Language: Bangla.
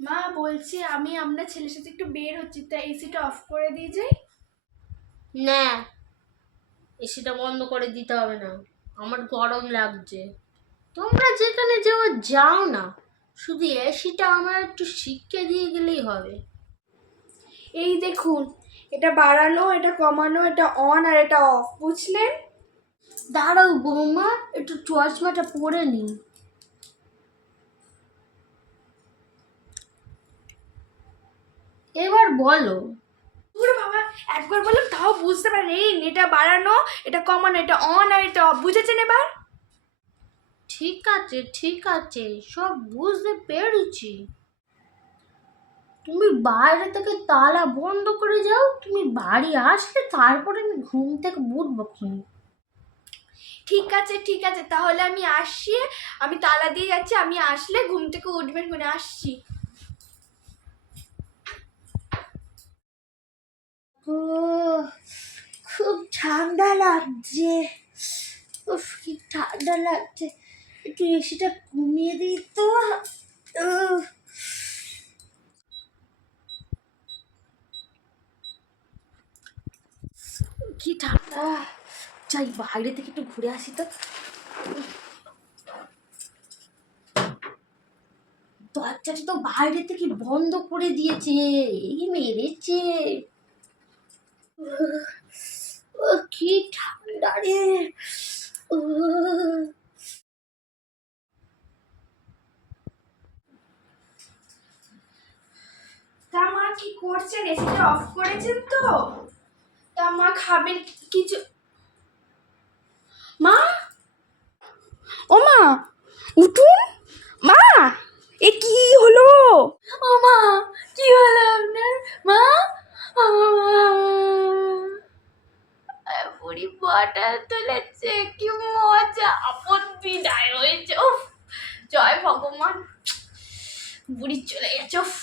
মা বলছি আমরা ছেলের সাথে একটু বের হচ্ছি, তা এসিটা অফ করে দিয়ে যাই। না, এসিটা বন্ধ করে দিতে হবে না, আমার গরম লাগছে। তোমরা যেখানে যাও না, শুধু এসিটা আমার একটু শিখে দিয়ে গেলেই হবে। এই দেখুন, এটা বাড়ানো, এটা কমানো, এটা অন আর এটা অফ, বুঝলেন? দাঁড়াও বৌমা, একটু চশমাটা পরে নি। এবার বলো। ওরে বাবা, একবার বললাম তাও বুঝতে পারেন। এই এটা বাড়ানো, এটা কমানো, এটা অন আর এটা অফ, বুঝেছেন এবার? ঠিক আছে ঠিক আছে, সব বুঝতে পেরেছি। তুমি বাইরে থেকে তালা বন্ধ করে যাও, তুমি বাড়ি আসলে তারপরে আমি ঘুম থেকে উঠবো। ঠিক আছে ঠিক আছে, তাহলে আমি আসছি। আমি তালা দিয়ে যাচ্ছি, আমি আসলে ঘুম থেকে উঠবেন, করে আসছি। খুব ঠান্ডা লাগছে। উফ, কি ঠান্ডা লাগছে, একটু এসিটা কমিয়ে দিই তো। উফ, কি ঠান্ডা। যাই বাইরে থেকে একটু ঘুরে আসি তো। দরজাটা তো বাইরে থেকে বন্ধ করে দিয়েছে, এই মেরেছে। কি ঠান্ডা রে। তা মা কি করছেন? এসিটা অফ করেছেন তো? তা মা খাবেন কিছু? মা, ও মা, উঠুন। মা, এ কি হলো? ও মা, কি হলো আপনার? মা, বুড়ি বটল তুলেছে, কি মজা, আপদ বিদায় হয়েছে। উফ, জয় ভগবান, বুড়ি চলে গেছে। উফ।